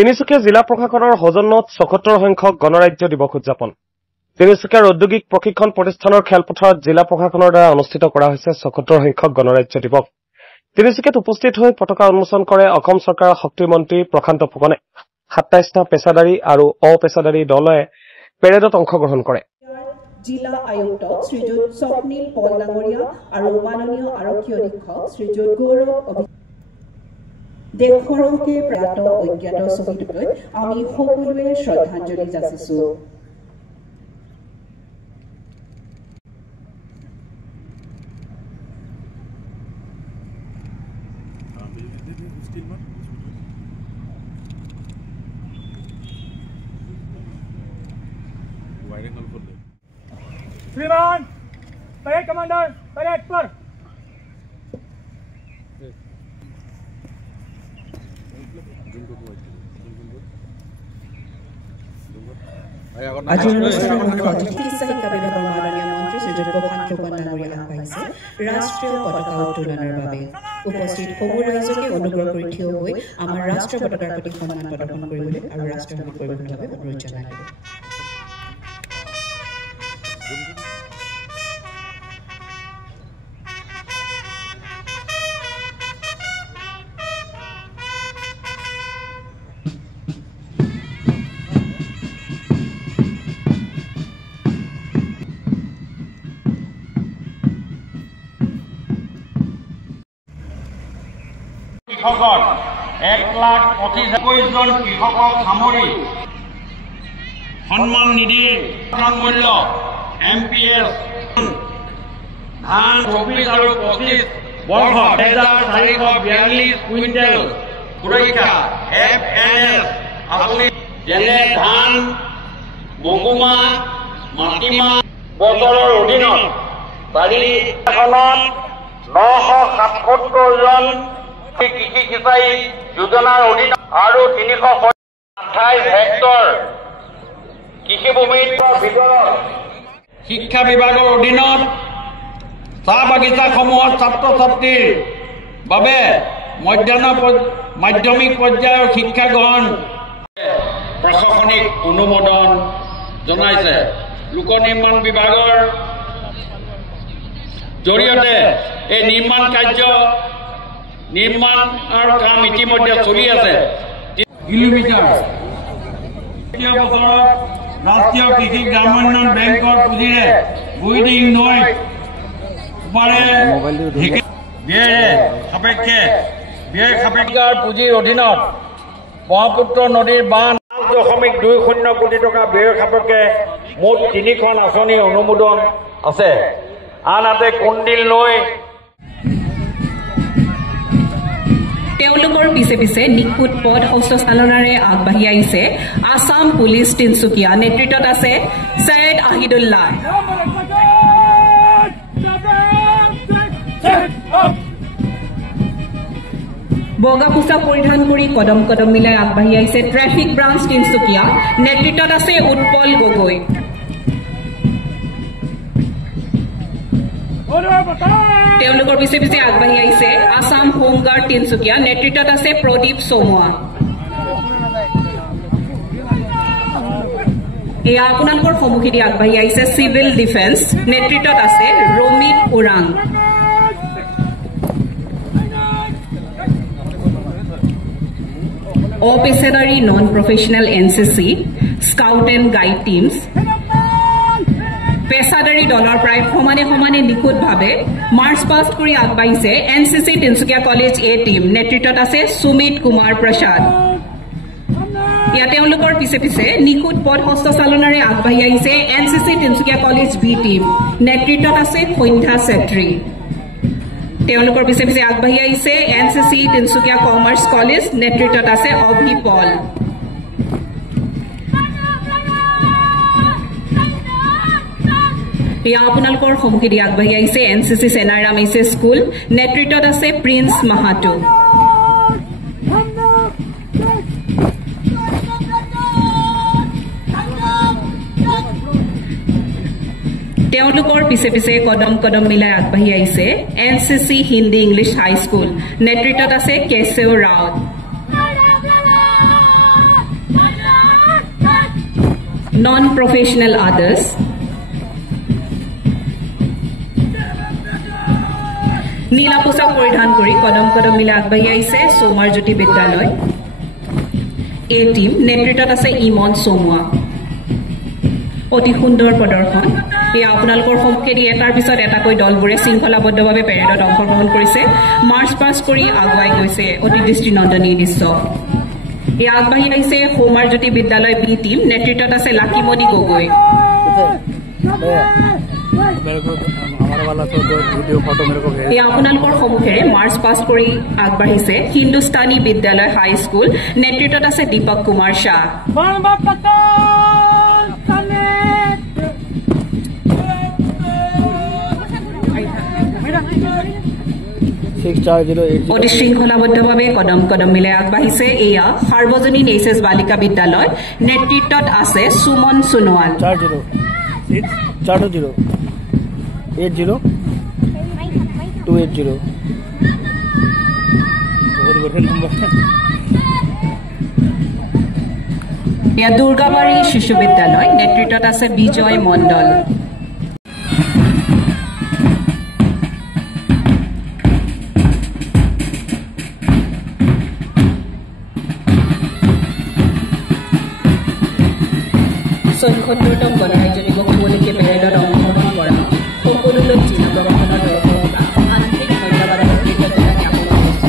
তিনিচুকীয়া জিলা প্ৰশাসনৰ সৌজন্যত ৭৪ সংখ্যক গণৰাজ্য দিৱস উদযাপন। তিনিচুকীয়াৰ ঔদ্যোগিক প্ৰশিক্ষণ প্ৰতিষ্ঠানৰ খেলপথাৰত জিলা প্ৰশাসনৰ দ্বাৰা অনুষ্ঠিত কৰা হৈছে ৭৪ সংখ্যক গণৰাজ্য দিৱস। তিনিচুকীয়াত উপস্থিত হৈ পতাকা উন্মোচন কৰে অসম চৰকাৰৰ শক্তি মন্ত্ৰী প্ৰশান্ত ফুকনে। ২৭টা পেছাদাৰী আৰু অপেছাদাৰী দলে পেৰেডত অংশগ্ৰহণ কৰে। জিলা আয়ুক্ত শ্ৰীযুত স্বপ্নীল পল ডাঙৰীয়া আৰু মাননীয় আৰক্ষী অধীক্ষক শ্ৰীযুত গৌৰৱ দেশৰ হকে প্ৰাত অজ্ঞাত শ্বহীদলৈ আমি সকলোৱে শ্ৰদ্ধাঞ্জলি যাচিছো। श्रीमान परेड कमांडर परेड पर আজি অনুষ্ঠানৰ মুখ্য অতিথি শিক্ষা বিভাগৰ মাননীয় মন্ত্ৰী শ্ৰীযুত প্ৰশান্ত ফুকন ডাঙৰীয়া আগবাঢ়িছে ৰাষ্ট্ৰীয় পতাকা উত্তোলনৰ বাবে। উপস্থিত সমূহ ৰাইজকে অনুগ্ৰহ কৰি থিয় হৈ আমাৰ ৰাষ্ট্ৰীয় পতাকাৰ প্ৰতি সন্মান প্ৰদৰ্শন কৰিবলৈ আৰু ৰাষ্ট্ৰীয় সংগীত পৰিৱেশনৰ বাবে অনুৰোধ জনাইছে। কৃষকৰ ১,২৫,০০০ জন কৃষকক সামৰি সন্মান নিধিৰ মূল্য MPS ধান ২৪ আৰু ২৫ বৰ্ষ ১,৪৪২ কুইণ্টেল সুৰক্ষা FNS আঁচনি যেনে ধান, মগুমাহ, মাটিমাহ বছৰৰ অধীনত ৪খনত ৯৭৭ জন কৃষি সিঁচাই যোজনাৰ অধীনত আৰু ৩২৮ হেক্টৰ কৃষিভূমিৰ ভিতৰত শিক্ষা বিভাগৰ অধীনত চাহ বাগিচাসমূহত ছাত্ৰ ছাত্ৰীৰ বাবে মাধ্যমিক পৰ্যায়ৰ শিক্ষা গ্ৰহণ প্ৰশাসনিক অনুমোদন জনাইছে। লোক নিৰ্মাণ বিভাগৰ জৰিয়তে এই নিৰ্মাণৰ কাম ইতিমধ্যে চলি আছে। কিলোমিটাৰ দ্বিতীয় বছৰত ৰাষ্ট্ৰীয় কৃষি গ্ৰামোন্নয়ন বেংকৰ পুঁজিৰে বুইডিং নৈ পাৰে ব্যয় সাপেক্ষে পুঁজিৰ অধীনত ব্ৰহ্মপুত্ৰ নদীৰ বান্ধ ৫.২০ কোটি টকা ব্যয় সাপেক্ষে মুঠ ৩খন আঁচনি অনুমোদন আছে। আনহাতে কুন্দিল নৈ তেওঁলোকৰ পিছে পিছে নিখুঁত পথ হস্তচালনাৰে আগবাঢ়ি আহিছে আসাম পুলিচ তিনিচুকীয়া। নেতৃত্বত আছে সৈয়দ আহিদুল্লাহ। বগা পোছাক পৰিধান কৰি কদম কদম মিলাই আগবাঢ়ি আহিছে ট্ৰেফিক ব্ৰাঞ্চ তিনিচুকীয়া। নেতৃত্বত আছে উৎপল গগৈ। তেওঁলোকৰ পিছে পিছে আগবাঢ়ি আহিছে আসাম হোমগাৰ্ড তিনিচুকীয়া। নেতৃত্বত আছে প্ৰদীপ চৌমুৱা। এয়া আপোনালোকৰ সন্মুখেদি আগবাঢ়ি আহিছে চিভিল ডিফেন্স। নেতৃত্বত আছে ৰমিত ওৰাং। অপেছাদাৰী non professional NCC scout and guide teams পেছাদাৰী দলৰ প্ৰায় সমানে সমানে নিখুঁতভাৱে মাৰ্চ পাষ্ট কৰি আগবাঢ়িছে NCC Tinsukia college A team. নেতৃত্বত আছে সুমিত কুমাৰ প্ৰসাদ। ইয়াত তেওঁলোকৰ পিছে পিছে নিখুঁত পথ হস্তচালনাৰে আগবাঢ়ি আহিছে NCC Tinsukia college B team. নেতৃত্বত আছে সন্ধ্যা চেত্ৰী। তেওঁলোকৰ পিছে পিছে আগবাঢ়ি আহিছে NCC তিনিচুকীয়া কমাৰ্চ কলেজ। নেতৃত্বত আছে অভি পল। এয়া আপোনালোকৰ সন্মুখেদি আগবাঢ়ি আহিছে NCC চেনাইৰাম AC স্কুল। নেতৃত্বত আছে প্ৰিন্স মাহাতো। তেওঁলোকৰ পিছে পিছে কদম কদম মিলাই আগবাঢ়ি আহিছে NCC হিন্দী ইংলিছ হাই স্কুল। নেতৃত্বত আছে কেশৱ ৰাউত। non-professional others. নীলা পোছাক পৰিধান কৰি কদম কদম মিলাই আগবাঢ়ি আহিছে সোমাৰ জ্যোতি বিদ্যালয় এ টিম। নেতৃত্বত আছে ইমন সোমোৱা। অতি সুন্দৰ প্ৰদৰ্শন। এয়া আপোনালোকৰ সন্মুখেদি এটাৰ পিছত এটাকৈ দলবোৰে শৃংখলাবদ্ধভাৱে পেৰেডত অংশগ্ৰহণ কৰিছে, মাৰ্চ পাছ কৰি আগুৱাই গৈছে। অতি দৃষ্টিনন্দনী দৃশ্য। এয়া আগবাঢ়ি আহিছে সোমাৰ জ্যোতি বিদ্যালয় বি টিম। নেতৃত্বত আছে লাকিমণি গগৈ। এয়া আপোনালোকৰ সন্মুখেৰে মাৰ্চ পাছ কৰি আগবাঢ়িছে হিন্দুস্তানী বিদ্যালয় হাইস্কুল। নেতৃত্বত আছে দীপক কুমাৰ শ্বাহ। অতি শৃংখলাবদ্ধভাৱে কদম কদম মিলাই আগবাঢ়িছে এয়া সাৰ্বজনীন এইচএছ বালিকা বিদ্যালয়। নেতৃত্বত আছে সুমন সোণোৱাল। 4080 এয়া দুৰ্গাবাৰী শিশু বিদ্যালয়। নেতৃত্বত আছে বিজয় মণ্ডল। চৌসত্তৰতম গণৰাজ্য দিৱস উপলক্ষে পেৰেডত অংশগ্ৰহণ কৰা সকলো লোক জিলা প্ৰশাসনৰ তৰফৰ পৰা আন্তৰিক ধন্যবাদ আৰু কৃতজ্ঞতা জ্ঞাপন কৰিছো।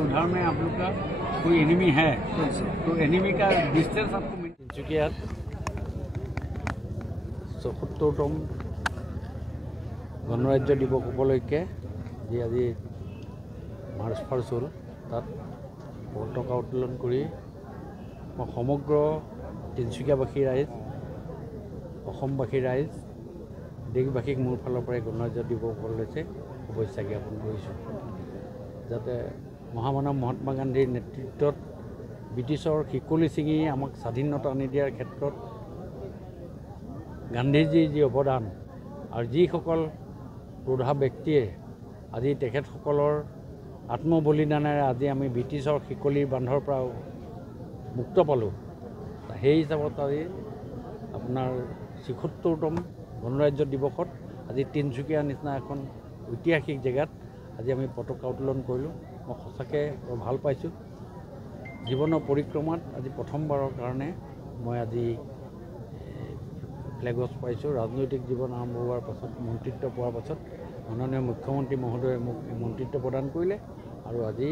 उदाहरण में आप लोग का कोई एनिमी है तो एनिमी का डिस्टेंस आपको তিনিচুকীয়াত ৭৪তম গণৰাজ্য দিৱস উপলক্ষে যি আজি মাৰ্চ পাছ হ'ল তাত পতাকা উত্তোলন কৰি মই সমগ্ৰ তিনিচুকীয়াবাসী ৰাইজ, অসমবাসী ৰাইজ, দেশবাসীক মোৰ ফালৰ পৰাই গণৰাজ্য দিৱস উপলক্ষে শুভেচ্ছা জ্ঞাপন কৰিছোঁ। যাতে মহামানৱ মহাত্মা গান্ধীৰ নেতৃত্বত ব্ৰিটিছৰ শিকলি ছিঙি আমাক স্বাধীনতা আনি দিয়াৰ ক্ষেত্ৰত গান্ধীজীৰ যি অৱদান আৰু যিসকল প্ৰৌঢ়া ব্যক্তিয়ে আজি তেখেতসকলৰ আত্মবলিদানেৰে আজি আমি ব্ৰিটিছৰ শিকলিৰ বান্ধৰ পৰা মুক্ত পালোঁ, সেই হিচাপত আজি আপোনাৰ ৭৪তম গণৰাজ্য দিৱসত আজি তিনিচুকীয়া নিচিনা এখন ঐতিহাসিক জেগাত আজি আমি পতাকা উত্তোলন কৰিলোঁ। মই সঁচাকৈ ভাল পাইছোঁ। জীৱনৰ পৰিক্ৰমাত আজি প্ৰথমবাৰৰ কাৰণে মই আজি ফ্লেগ হোষ্ট পাইছোঁ। ৰাজনৈতিক জীৱন আৰম্ভ হোৱাৰ পাছত, মন্ত্ৰিত্ব পোৱাৰ পাছত মাননীয় মুখ্যমন্ত্ৰী মহোদয়ে মোক মন্ত্ৰিত্ব প্ৰদান কৰিলে আৰু আজি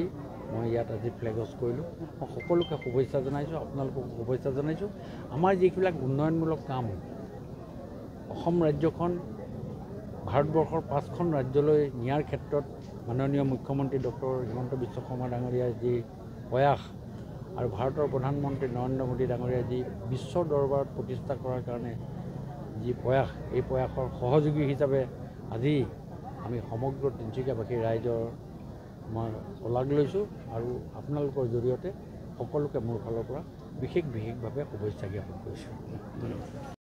মই ইয়াত আজি ফ্লেগ হোষ্ট কৰিলোঁ। মই সকলোকে শুভেচ্ছা জনাইছোঁ, আপোনালোকক শুভেচ্ছা জনাইছোঁ। আমাৰ যিবিলাক উন্নয়নমূলক কাম অসম ৰাজ্যখন ভাৰতবৰ্ষৰ 5খন ৰাজ্যলৈ নিয়াৰ ক্ষেত্ৰত মাননীয় মুখ্যমন্ত্ৰী ডক্টৰ হিমন্ত বিশ্ব শৰ্মা ডাঙৰীয়াৰ যি প্ৰয়াস আৰু ভাৰতৰ প্ৰধানমন্ত্ৰী নৰেন্দ্ৰ মোদী ডাঙৰীয়াই যি বিশ্ব দৰবাৰত প্ৰতিষ্ঠা কৰাৰ কাৰণে যি প্ৰয়াস, এই প্ৰয়াসৰ সহযোগী হিচাপে আজি আমি সমগ্ৰ তিনিচুকীয়াবাসী ৰাইজৰ মই শলাগ লৈছোঁ আৰু আপোনালোকৰ জৰিয়তে সকলোকে মোৰ ফালৰ পৰা বিশেষভাৱে শুভেচ্ছা জ্ঞাপন কৰিছোঁ।